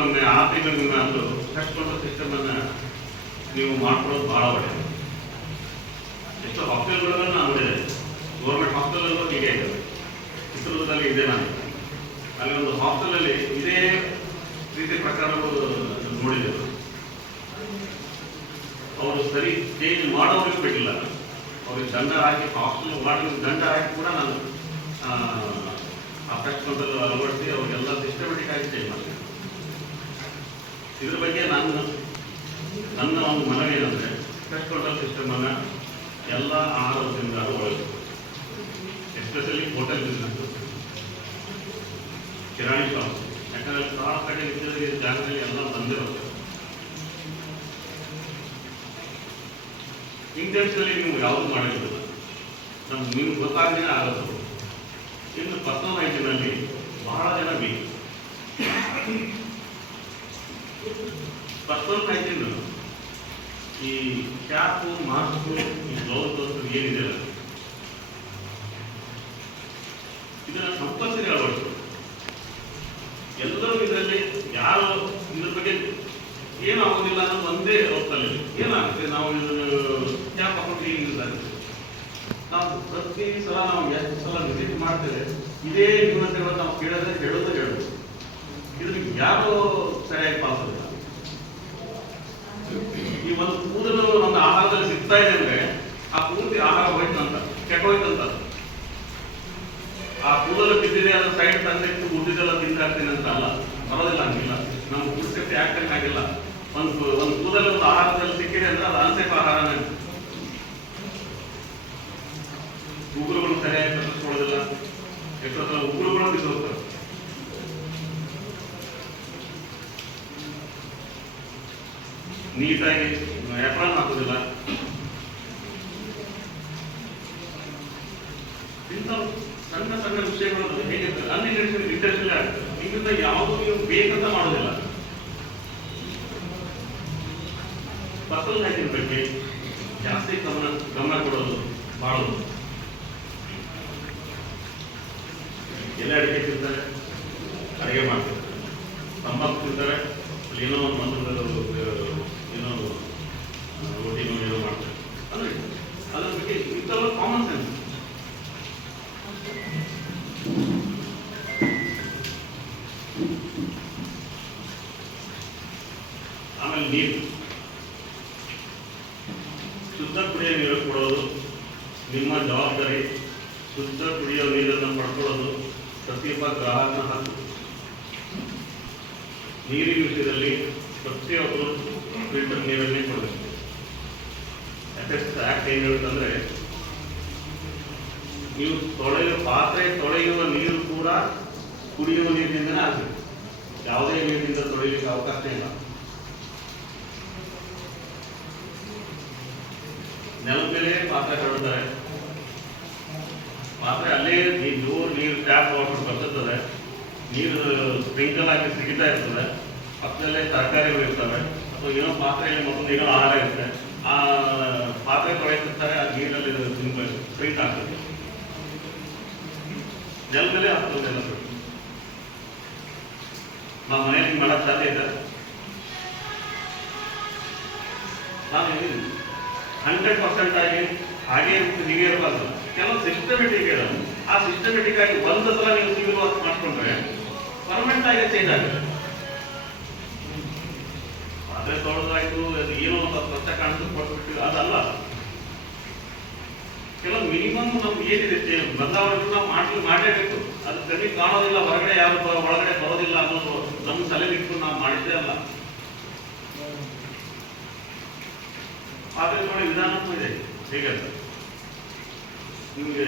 ತಿಂಗಳಿಗೊಮ್ಮೆ ಆ ತಿಂಗಳಿಗೊಮ್ಮೆ ಅಂದು ಟೆಸ್ಟ್ ಮಾಡೋ ಸಿಸ್ಟಮ್ ನೀವು ಮಾಡ್ಕೊಳ್ಳೋದು ಭಾಳ ಒಳ್ಳೆಯದು ಎಷ್ಟು ಹಾಸ್ಟೆಲ್ಗಳನ್ನ ನಾನು ನೋಡಿದೆ. ಗೌರ್ಮೆಂಟ್ ಹಾಸ್ಟೆಲಲ್ಲೂ ಹೀಗೆ ಇದೆ. ಚಿತ್ರದುರ್ಗದಲ್ಲಿ ಇದೆ ನಾನು. ಅಲ್ಲಿ ಒಂದು ಹಾಸ್ಟೆಲಲ್ಲಿ ಇದೇ ರೀತಿ ಪ್ರಕಾರಗಳು ನೋಡಿದೆ. ಅವರು ಸರಿ ಚೇಂಜ್ ಮಾಡೋರಿಗೆ ಬಿಟ್ಟಿಲ್ಲ. ಅವ್ರಿಗೆ ದಂಡ ಹಾಕಿ ಹಾಸ್ಟೆಲ್ ಮಾಡಿದ ದಂಡ ಹಾಕಿ ಕೂಡ ನಾನು, ಆ ಅಫೆಕ್ಟ್ಮೆಂಟಲ್ಲಿ ಅಳವಡಿಸಿ ಅವ್ರಿಗೆಲ್ಲ ಸಿಸ್ಟಮೆಟಿಕ್ ಆಗಿ ಚೇಂಜ್ ಮಾಡ್ತೀನಿ. ಇದ್ರ ಬಗ್ಗೆ ನಾನು ನನ್ನ ಒಂದು ಮನವಿ ಏನಂದರೆ ಫ್ರೆಶ್ ಕಂಟ್ರೋಲ್ ಸಿಸ್ಟಮನ್ನು ಎಲ್ಲ ಆಹಾರದಿಂದ ಅಳವಡಿಸಬೇಕು ಎಸ್ಪೆಷಲಿ ಹೋಟೆಲ್ ಬಿಸ್ನೆಸ್ ಕಿರಾಣಿ ಶಾಪ್ ಯಾಕಂದ್ರೆ ಸಾಲ ಕಡೆ ಇದ್ದರೆ ಜಾಗದಲ್ಲಿ ಎಲ್ಲ ಬಂದಿರುತ್ತೆ ಇಂಟೆನ್ಸಲ್ಲಿ ನೀವು ಯಾವುದು ಮಾಡಿರಲಿಲ್ಲ ನಮ್ಗೆ ನೀವು ಗೊತ್ತಾಗದೇ ಆಗೋದು. ಇನ್ನು ಪರ್ಸನಲ್ ಐಟಿನಲ್ಲಿ ಬಹಳ ಜನ ಬೇಕು ಪರ್ಸನಲ್ ಹೈಜಿನ್ ಈ ಕ್ಯಾಪು ಮಾಸ್ಕು ಈ ಗ್ಲೌಸ್ ಏನಿದೆ ಅಲ್ಲ, ಇದನ್ನ ಕಂಪಲ್ಸರಿ ಅಳವಡಿಸಬೇಕು ಎಲ್ಲರೂ ಇದರಲ್ಲಿ ಯಾರು ಇದ್ರ ಬಗ್ಗೆ ಏನಾಗೋದಿಲ್ಲ ಅನ್ನೋದು ಒಂದೇ ಹೊತ್ತಲ್ಲಿ ಏನಾಗುತ್ತೆ? ನಾವು ಕ್ಯಾಪ್ ಹಾಕೊಂಡು ಏನಿಲ್ಲ ನಾವು ಪ್ರತಿ ಸಲ ನಾವು ಎಷ್ಟು ಸಲ ವಿಸಿಟ್ ಮಾಡ್ತೇವೆ ಇದೇ ನ್ಯೂನತೆಗಳು ನಾವು ಕೇಳಿದ್ರೆ ಹೇಳೋದು ಹೇಳೋದು. ಇದ್ರಿಗೆ ಯಾರು ಸರಿಯಾಗಿ ಈ ಒಂದು ಕೂದಲು ನಮ್ಮ ಆಹಾರದಲ್ಲಿ ಸಿಗ್ತಾ ಇದೆ ಅಂದ್ರೆ ಆ ಪೂರ್ತಿ ಆಹಾರ ಹೋಯ್ತಂತ, ಕೆಟ್ಟೋಯ್ತಂತ? ಆ ಕೂದಲು ಬಿದ್ದಿದೆ ಅದರ ಸೈಡ್ ತಂದಿಟ್ಟು ಕೂದಲು ತಿಂತಾ ಇರ್ತೀನಿ ಅಂತ ಅಲ್ಲ? ಬರೋದಿಲ್ಲ ಹಂಗಿಲ್ಲ. ನಮ್ಮ ಫುಡ್ ಸೇಫ್ಟಿ ಆಗಿಲ್ಲ. ಒಂದು ಒಂದು ಕೂದಲು ಒಂದು ಆಹಾರದಲ್ಲಿ ಸಿಕ್ಕಿದೆ ಅಂದ್ರೆ ಅದು ಅನ್ಸೇಫ್ ಆಹಾರನೇ. ಉಗುರುಗಳು ಸರಿಯಾಗಿ ತಪ್ಪಿಸ್ಕೊಳ್ಳೋದಿಲ್ಲ. ಎಷ್ಟೋ ಸಲ ಉಗುರುಗಳು ಬಿದ್ದೋಗ್ತವೆ. ನೀಟಾಗಿ ಎಪ್ರಾನ್ ಹಾಕೋದಿಲ್ಲ. ಇಂಥ ಸಣ್ಣ ಸಣ್ಣ ವಿಷಯಗಳು ಹೇಗಿರ್ತದೆ ಅನ್ಇಂಟೆನ್ಷನ್ ಇಂಟೆನ್ಷನ್ ಆಗ್ತದೆ ಇದರಿಂದ ಯಾವುದೂ ನೀವು ಬೇಕಂತ ಮಾಡೋದಿಲ್ಲ. ಪರ್ಸನಲ್ ಹಾಕಿದ ಬಗ್ಗೆ ಜಾಸ್ತಿ ಗಮನ ಗಮನ ಕೊಡೋದು ಮಾಡೋದು ಎಲ್ಲ ಅಡಿಗೆ ತಿಂತಾರೆ, ಅಡಿಗೆ ಮಾಡ್ತಾರೆ ತಂಬಾಕು ತಿಂತಾರೆ ಅಲ್ಲಿ ಏನೋ ಒಂದು ಮಂತ್ರದಲ್ಲಿ ಏನೋ ರೋಟಿನೋ ಏನೋ ಮಾಡ್ತಾರೆ ಅಂದ್ರೆ ಅದ್ರ ಬಗ್ಗೆ ಇಂಥಲ್ಲ ಕಾಮನ್ ಸೆನ್ಸ್ ಆಮೇಲೆ ನೀರು. ಶುದ್ಧ ಕುಡಿಯೋ ನೀರು ಕೊಡೋದು ನಿಮ್ಮ ಜವಾಬ್ದಾರಿ. ಶುದ್ಧ ಕುಡಿಯೋ ನೀರನ್ನು ಪಡ್ಕೊಳ್ಳೋದು ಪ್ರತಿಯೊಬ್ಬ ಗ್ರಾಹಕನ ಹಕ್ಕು. ನೀರಿನ ವಿಷಯದಲ್ಲಿ ಪ್ರತಿಯೊಬ್ಬರು ಫಿಲ್ಟರ್ ನೀರನ್ನೇ ಕೊಡಬೇಕು. ಎಫೆಕ್ಟ್ ಆಕ್ಟ್ ಏನು ಹೇಳುತ್ತಂದ್ರೆ ನೀವು ತೊಳೆಯುವ ಪಾತ್ರೆ ತೊಳೆಯುವ ನೀರು ಕೂಡ ಕುಡಿಯುವ ನೀರಿನಿಂದನೇ ಆಗಬೇಕು. ಯಾವುದೇ ನೀರಿನಿಂದ ತೊಳೆಯಲಿಕ್ಕೆ ಅವಕಾಶ ಇಲ್ಲ. ನೆಲದ ಮೇಲೆ ಪಾತ್ರೆ ಕಳುತ್ತಾರೆ ಪಾತ್ರೆ ಅಲ್ಲೇ ನೀರು ನೀರು ಟ್ಯಾಪ್ ವಾಟರ್ ಬರ್ತದೆ. ನೀರು ಸ್ಪ್ರಿಂಕಲ್ ಆಗಿ ಸಿಗಿತಾ ಇರ್ತದೆ. ಪಕ್ಕದಲ್ಲೇ ತರಕಾರಿಗಳು ಇರ್ತವೆ. ಅಥವಾ ಏನೋ ಪಾತ್ರೆಯಲ್ಲಿ ಮತ್ತೊಂದು ಏನೋ ಆಹಾರ ಇರುತ್ತೆ. ಆ ಪಾತ್ರೆ ತೊಳೆಯುತ್ತಿರ್ತಾರೆ, ಆ ನೀರಲ್ಲಿ ಸ್ಪ್ರಿಂಕ್ ಆಗ್ತದೆ. ನೆಲದಲ್ಲೇ ಆಗ್ತದೆ ನಾವು ಮನೆಯಲ್ಲಿ ಮಾಡೋಕ್ಕೆ ಸಾಧ್ಯ ಇದೆ. ಹಂಡ್ರೆಡ್ ಪರ್ಸೆಂಟ್ ಆಗಿ ಹಾಗೆ ನೀವು ಇರಬಾರ್ದು. ಕೆಲವು ಸಿಸ್ಟಮೆಟಿಕ್ ಇರೋದು ಆ ಸಿಸ್ಟಮೆಟಿಕ್ ಆಗಿ ಒಂದು ಸಲ ನೀವು ಸಿವಿಲ್ ವರ್ಕ್ ಮಾಡ್ಕೊಂಡ್ರೆ ಪರ್ಮನೆಂಟ್ ಆಗಿ ಚೇಂಜ್ ಆಗುತ್ತೆ. ಆದರೆ ತೊಳೆದಾಯ್ತು ಅದು ಏನೋ ಅಂತ ಸ್ವಚ್ಛ ಕಾಣಿಸ್ ಕೊಟ್ಬಿಟ್ಟು ಅದಲ್ಲ. ಕೆಲವು ಮಿನಿಮಮ್ ನಮ್ಗೆ ಏನಿದೆ ಬದಲಾವಣೆಗಳನ್ನ ಮಾಡಿ ಮಾಡಲೇಬೇಕು. ಅದು ಕಣ್ಣಿಗೆ ಕಾಣೋದಿಲ್ಲ, ಹೊರಗಡೆ ಯಾರು ಒಳಗಡೆ ಬರೋದಿಲ್ಲ ಅನ್ನೋದು ನಮ್ಮ ತಲೆಯಲ್ಲಿ ಇಟ್ಟು ನಾವು ಮಾಡಿದ್ದೇ ಅಲ್ಲ. ಪಾತ್ರೆ ನೋಡಿ ವಿಧಾನಕ್ಕೂ ಇದೆ. ಹೇಗೆ ಅಂತ? ನಿಮಗೆ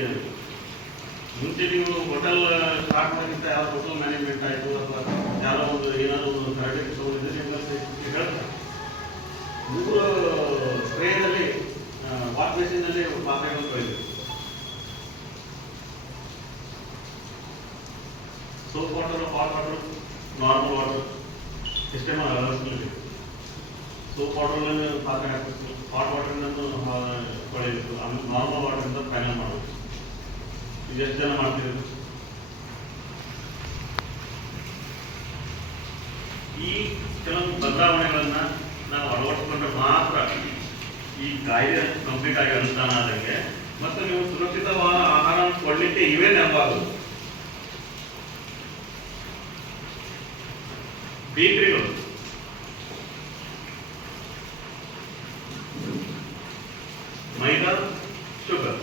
ಮುಂಚೆ ನೀವು ಹೋಟೆಲ್ ಸ್ಟಾರ್ಟ್ ಮಾಡಿದ್ದ ಯಾವ ಹೋಟೆಲ್ ಮ್ಯಾನೇಜ್ಮೆಂಟ್ ಆಯಿತು ಅಥವಾ ಯಾರೋ ಒಂದು ಏನಾದರೂ ಒಂದು ತರಬೇತಿ ತಗೊಂಡಿದ್ರೆ ನಿಮ್ಮಲ್ಲಿ ಹೇಳ್ತಾರೆ. ಮೂರು ಸ್ಪ್ರೇನಲ್ಲಿ ವಾಶ್ ಬೇಸಿನಲ್ಲಿ ಪಾತ್ರೆಗಳು ತೊಳಿಬೇಕು soap water hot water normal water, system ಅಳವಡಿಸಲಿದೆ soap ವಾಟರ್ನಲ್ಲಿ ಪಾತ್ರೆ ಹಾಕಬೇಕು. ಹಾಟ್ ವಾಟರ್ನನ್ನು ತೊಳೆಯಬೇಕು ಆಮೇಲೆ ನಾರ್ಮಲ್ ವಾಟರಿಂದ ಫೈನಲ್ ಮಾಡಬೇಕು ಇದು ಎಷ್ಟು ಜನ ಮಾಡ್ತೀರಿ? ಈ ಕೆಲವೊಂದು ಬದಲಾವಣೆಗಳನ್ನ ನಾವು ಅಳವಡಿಸ್ಕೊಂಡ್ರೆ ಮಾತ್ರ ಈ ಕಾಯ್ದೆ ಕಂಪ್ಲೀಟ್ ಆಗಿ ಅನುಷ್ಠಾನ ಆದಂಗೆ ಮತ್ತು ನೀವು ಸುರಕ್ಷಿತವಾದ ಆಹಾರ ಕೊಡ್ಲಿಕ್ಕೆ ಇವೇ ನೆರವಾಗೋದು ಬೇಕರಿಗಳು. ಶುಗರ್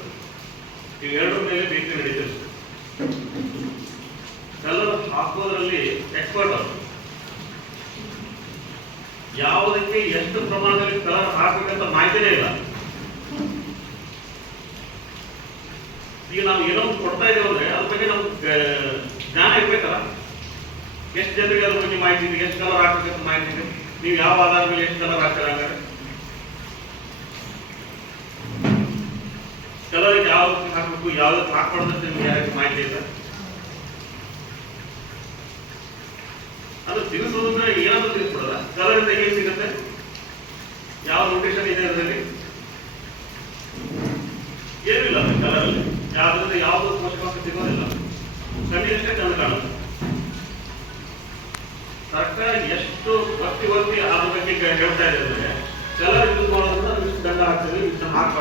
ಎರಡರ ಮೇಲೆ ಬೇಕರಿ ನಡೀತದೆ ಕಲರ್ ಹಾಕೋದ್ರಲ್ಲಿ ಎಕ್ಸ್ಪರ್ಟ್ ಅವರು. ಯಾವುದಕ್ಕೆ ಎಷ್ಟು ಪ್ರಮಾಣದಲ್ಲಿ ಕಲರ್ ಹಾಕಬೇಕಂತ ಮಾಹಿತಿನೇ ಇಲ್ಲ. ಈಗ ನಾವು ಏನೋ ಕೊಡ್ತಾ ಇದ್ದೇವೆ ಅಂದ್ರೆ ಅದ್ರ ಬಗ್ಗೆ ನಮ್ಗೆ ಜ್ಞಾನ ಇರ್ಬೇಕಲ್ಲ. ಎಷ್ಟು ಜನರಿಗೆ ಅದ್ರ ಬಗ್ಗೆ ಮಾಹಿತಿ ಇದೆ, ಎಷ್ಟು ಕಲರ್ ಹಾಕಬೇಕಂತ ಮಾಹಿತಿ ಇದೆ. ನೀವು ಯಾವ ಆಧಾರ ಮೇಲೆ ಎಷ್ಟು ಕಲರ್ ಹಾಕ್ತಾರೆ ಹಂಗಾರೆ ಕಲರ್ ಯಾವ ಹಾಕಬೇಕು ಯಾವ್ದಕ್ಕೆ ಹಾಕ್ಬಾರ್ದು ನಿಮ್ಗೆ ಯಾರಿಗೆ ಮಾಹಿತಿ ಇಲ್ಲ. ಅದು ತಿಳಿಸೋದಂದ್ರೆ ಏನಾದ್ರು ತಿಳಿಸ್ಬಿಡಲ್ಲ ಕಲರ್ ಏನ್ ಸಿಗುತ್ತೆ. ಯಾವ ಲೊಕೇಶನ್ ಇದೆ ಅದರಲ್ಲಿ? ಏನಿಲ್ಲ ಕಲರ್ ಅಲ್ಲಿ. ಯಾವ್ದ್ರಿಂದ ಯಾವ್ದು ಪೋಷಕಾಂಶ ಸಿಗೋದಿಲ್ಲ. ಕಣ್ಣಿನಷ್ಟೇ ಚಂದ ಕಾಣುತ್ತೆ. ಸರ್ಕಾರ ಎಷ್ಟು ಭಕ್ತಿ ಒತ್ತಿ ಅದ್ರ ಬಗ್ಗೆ ಹೇಳ್ತಾ ಇದೆ ಕಲರ್ ಯೂಸ್ ಮಾಡೋದ್ರಿಂದ ದಂಡ ಹಾಕ್ತೀವಿ ಇಷ್ಟು ಹಾಕ್ಬಾರ್ದು.